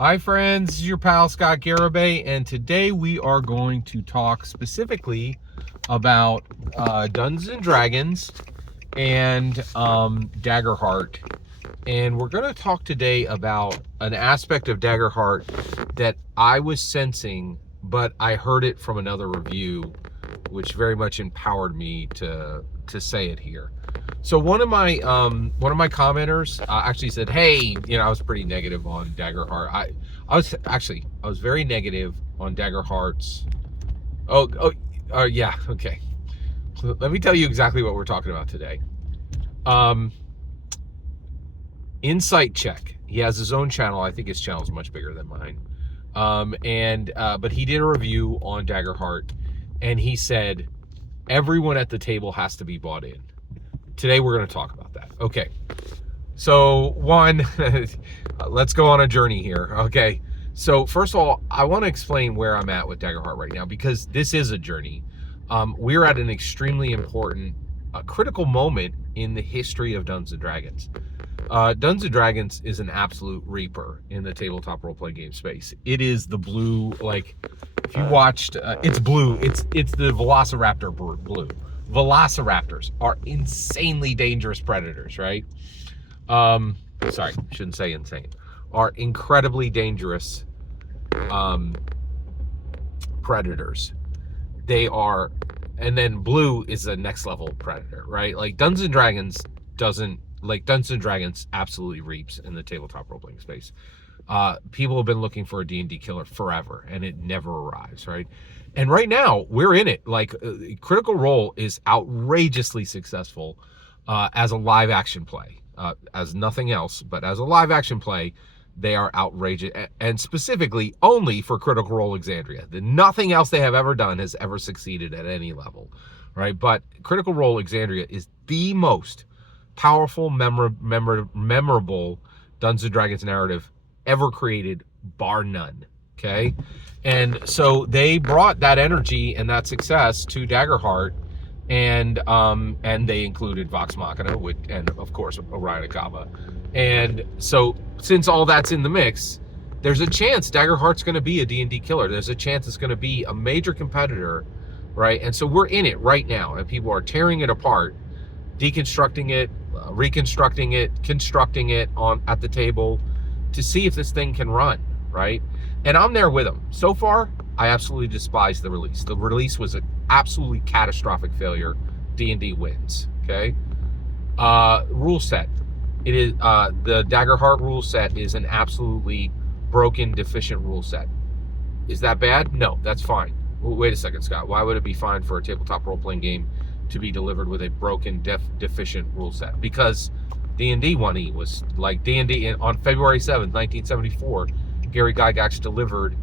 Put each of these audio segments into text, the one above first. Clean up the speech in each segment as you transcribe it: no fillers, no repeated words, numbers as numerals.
Hi friends, this is your pal Scott Garibay, and today we are going to talk specifically about Dungeons and Dragons and Daggerheart. And we're going to talk today about an aspect of Daggerheart that I was sensing, but I heard it from another review, which very much empowered me to say it here. So one of my commenters actually said, "Hey, I was pretty negative on Daggerheart. I was very negative on Daggerheart's. Yeah, okay. Let me tell you exactly what we're talking about today. Insight check. He has his own channel. I think his channel is much bigger than mine. But he did a review on Daggerheart, and he said everyone at the table has to be bought in. Today we're going to talk about that. Okay. So one, let's go on a journey here. Okay. So first of all, I want to explain where I'm at with Daggerheart right now, because this is a journey. We're at an extremely important, critical moment in the history of Dungeons and Dragons. Dungeons and Dragons is an absolute reaper in the tabletop role-playing game space. It is the blue, like, if you watched, it's blue. It's the Velociraptor blue. Velociraptors are insanely dangerous predators, right? Sorry, shouldn't say insane. Are incredibly dangerous predators. They are, and then blue is the next level predator, right? Like Dungeons and Dragons absolutely reaps in the tabletop role-playing space. People have been looking for a D&D killer forever, and it never arrives, right? And right now, we're in it. Like, Critical Role is outrageously successful as a live action play. As nothing else, but as a live action play, they are outrageous, and specifically only for Critical Role Exandria. Nothing else they have ever done has ever succeeded at any level, right? But Critical Role Exandria is the most powerful, memorable Dungeons and Dragons narrative ever created, bar none. Okay, and so they brought that energy and that success to Daggerheart, and they included Vox Machina, and of course Orion Akaba. And so since all that's in the mix, there's a chance Daggerheart's going to be a D&D killer. There's a chance it's going to be a major competitor, right? And so we're in it right now, and people are tearing it apart, deconstructing it, reconstructing it, constructing it at the table to see if this thing can run, right? And I'm there with them. So far, I absolutely despise the release. The release was an absolutely catastrophic failure. D&D wins, okay? Rule set. It is the Daggerheart rule set is an absolutely broken, deficient rule set. Is that bad? No, that's fine. Well, wait a second, Scott. Why would it be fine for a tabletop role-playing game to be delivered with a broken, deficient rule set? Because D&D 1E was like D&D on February 7th, 1974. Gary Gygax delivered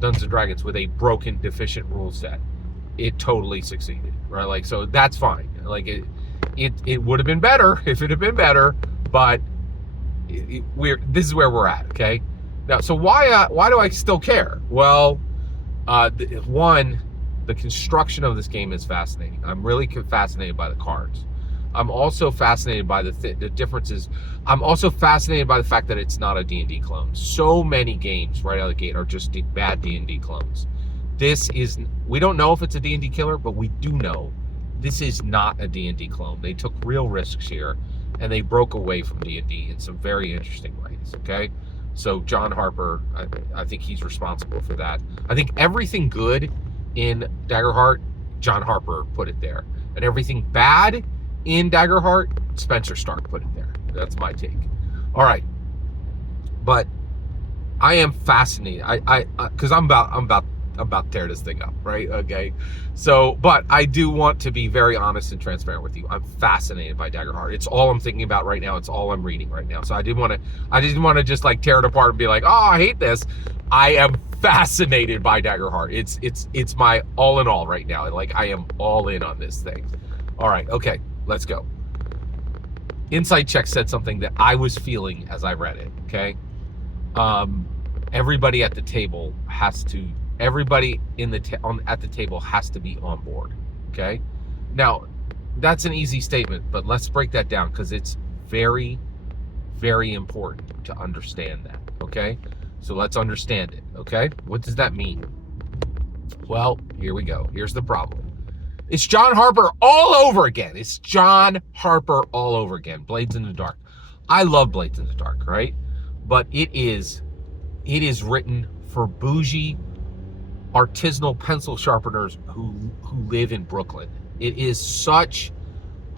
Dungeons and Dragons with a broken, deficient rule set. It totally succeeded, right? Like, so that's fine. Like, it would have been better if it had been better, but this is where we're at. Okay. Now, so why do I still care? Well, one, the construction of this game is fascinating. I'm really fascinated by the cards. I'm also fascinated by the differences. I'm also fascinated by the fact that it's not a D&D clone. So many games right out of the gate are just bad D&D clones. We don't know if it's a D&D killer, but we do know this is not a D&D clone. They took real risks here, and they broke away from D&D in some very interesting ways, okay? So John Harper, I think he's responsible for that. I think everything good in Daggerheart, John Harper put it there. And everything bad in Daggerheart, Spencer Stark put it there. That's my take. All right. But I am fascinated. Because I'm about to tear this thing up, right? Okay. So, but I do want to be very honest and transparent with you. I'm fascinated by Daggerheart. It's all I'm thinking about right now. It's all I'm reading right now. So I didn't want to just like tear it apart and be like, oh, I hate this. I am fascinated by Daggerheart. It's my all in all right now. Like, I am all in on this thing. All right. Okay. Let's go. Insight check said something that I was feeling as I read it. Okay. Everybody at the table has to at the table has to be on board. Okay. Now, that's an easy statement, but let's break that down, because it's very, very important to understand that. Okay. So let's understand it, okay? What does that mean? Well, here we go. Here's the problem. It's John Harper all over again. It's John Harper all over again. Blades in the Dark. I love Blades in the Dark, right? But it is written for bougie artisanal pencil sharpeners who live in Brooklyn. It is such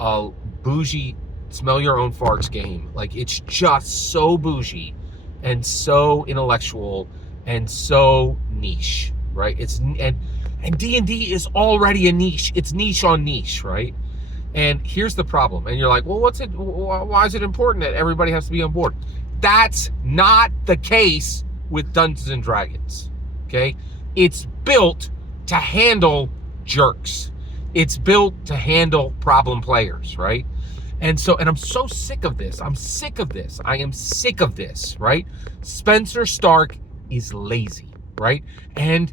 a bougie smell your own farts game. Like, it's just so bougie and so intellectual and so niche, right? And D&D is already a niche. It's niche on niche, right? And here's the problem. And you're like, well, why is it important that everybody has to be on board? That's not the case with Dungeons and Dragons, okay? It's built to handle jerks. It's built to handle problem players, right? And I'm so sick of this. I'm sick of this. I am sick of this, right? Spencer Stark is lazy, right? And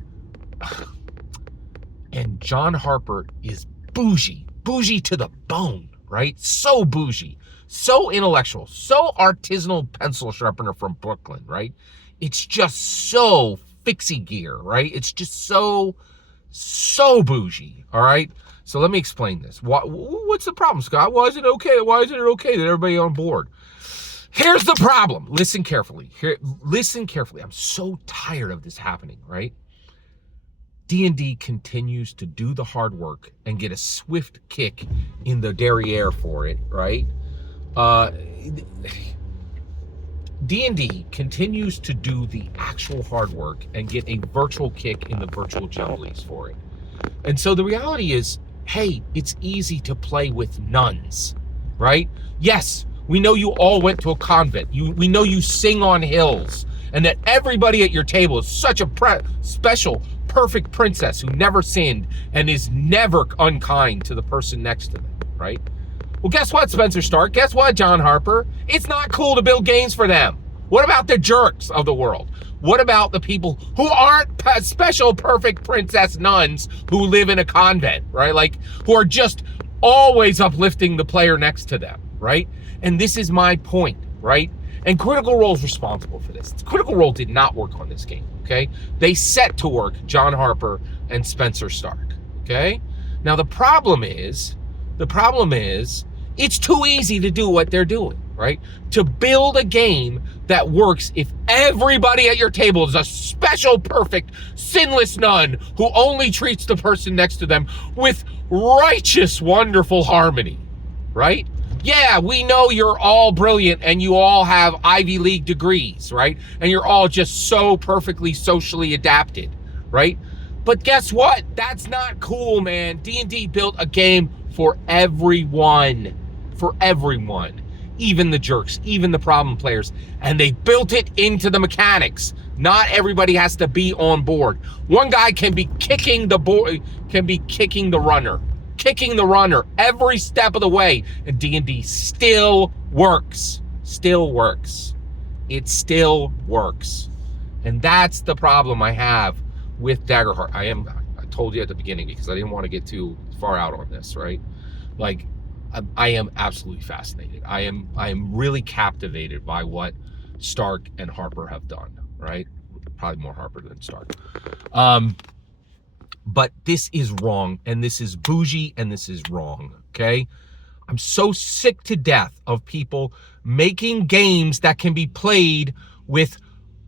John Harper is bougie to the bone, right? So bougie, so intellectual, so artisanal pencil sharpener from Brooklyn, right? It's just so fixie gear, right? It's just so bougie, all right? So let me explain this. What's the problem, Scott? Why isn't it okay? Why isn't it okay that everybody on board? Here's the problem. Listen carefully. Listen carefully. I'm so tired of this happening, right? D&D continues to do the hard work and get a swift kick in the derriere for it, right? D&D continues to do the actual hard work and get a virtual kick in the virtual jumblies for it. And so the reality is, hey, it's easy to play with nuns, right? Yes, we know you all went to a convent. We know you sing on hills, and that everybody at your table is such a special, perfect princess who never sinned and is never unkind to the person next to them, right? Well, guess what, Spencer Stark? Guess what, John Harper? It's not cool to build games for them. What about the jerks of the world? What about the people who aren't special, perfect princess nuns who live in a convent, right? Like, who are just always uplifting the player next to them, right? And this is my point, right? And Critical Role is responsible for this. Critical Role did not work on this game, okay? They set to work John Harper and Spencer Stark, okay? Now, the problem is, it's too easy to do what they're doing, right? To build a game that works if everybody at your table is a special, perfect, sinless nun who only treats the person next to them with righteous, wonderful harmony, right? Yeah, we know you're all brilliant and you all have Ivy League degrees, right? And you're all just so perfectly socially adapted, right? But guess what? That's not cool, man. D&D built a game for everyone, even the jerks, even the problem players, and they built it into the mechanics. Not everybody has to be on board. One guy can be kicking the runner every step of the way, and D&D still works. It still works. And that's the problem I have with Daggerheart. I told you at the beginning because I didn't want to get too far out on this, right? Like, I am absolutely fascinated. I am really captivated by what Stark and Harper have done, right? Probably more Harper than Stark. But this is wrong, and this is bougie, and this is wrong, okay? I'm so sick to death of people making games that can be played with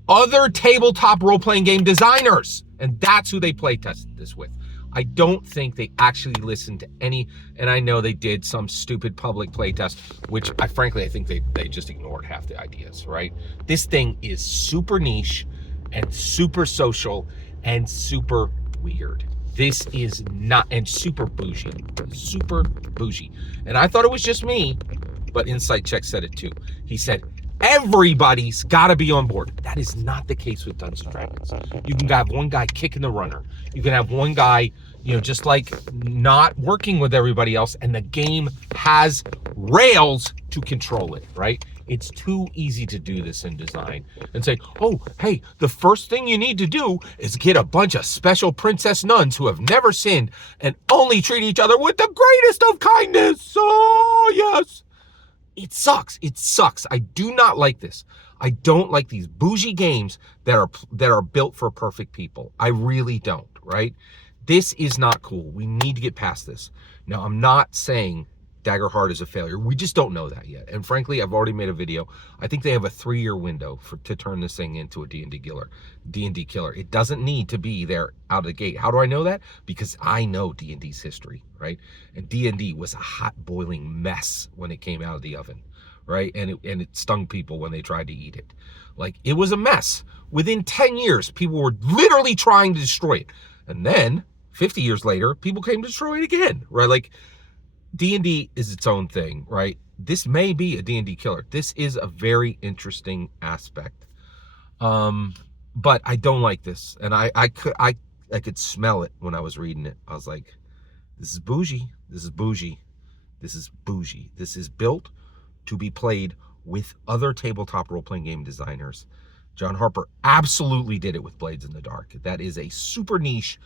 other tabletop role-playing game designers, and that's who they play tested this with. I don't think they actually listened to any, and I know they did some stupid public playtest, which I think they just ignored half the ideas, right? This thing is super niche and super social and super weird. This is not, and super bougie. And I thought it was just me, but Insight Check said it too. He said, everybody's got to be on board. That is not the case with Dungeons & Dragons. You can have one guy kicking the runner. You can have one guy, just like not working with everybody else, and the game has rails to control it, right? It's too easy to do this in design and say, oh, hey, the first thing you need to do is get a bunch of special princess nuns who have never sinned and only treat each other with the greatest of kindness. Oh, yes. it sucks. It sucks. I do not like this. I don't like these bougie games that are built for perfect people. I really don't, right? This is not cool. We need to get past this. Now, I'm not saying Daggerheart is a failure. We just don't know that yet. And frankly, I've already made a video. I think they have a 3-year window to turn this thing into a D&D killer. D&D killer. It doesn't need to be there out of the gate. How do I know that? Because I know D&D's history, right? And D&D was a hot boiling mess when it came out of the oven, right? And it stung people when they tried to eat it. Like, it was a mess. Within 10 years, people were literally trying to destroy it. And then 50 years later, people came to destroy it again, right? Like, D&D is its own thing, right? This may be a D&D killer. This is a very interesting aspect. But I don't like this. And I could smell it when I was reading it. I was like, this is bougie. This is bougie. This is bougie. This is built to be played with other tabletop role-playing game designers. John Harper absolutely did it with Blades in the Dark. That is a super niche,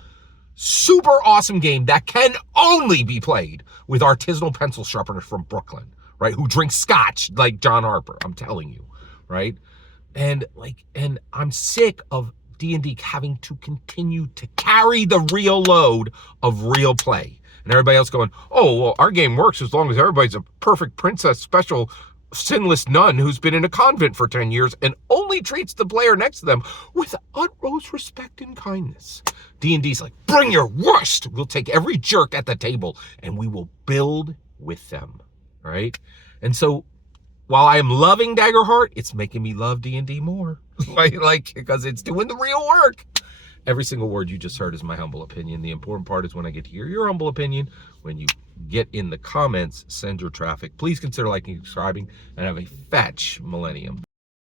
super awesome game that can only be played with artisanal pencil sharpeners from Brooklyn, right? Who drink scotch like John Harper, I'm telling you, right? And I'm sick of D&D having to continue to carry the real load of real play. And everybody else going, oh, well, our game works as long as everybody's a perfect princess special sinless nun who's been in a convent for 10 years and only treats the player next to them with utmost respect and kindness. D&D's like, bring your worst. We'll take every jerk at the table and we will build with them, right? And so while I'm loving Daggerheart, it's making me love D&D more, like because it's doing the real work. Every single word you just heard is my humble opinion. The important part is when I get to hear your humble opinion. When you get in the comments, send your traffic. Please consider liking and subscribing, and have a fetch millennium.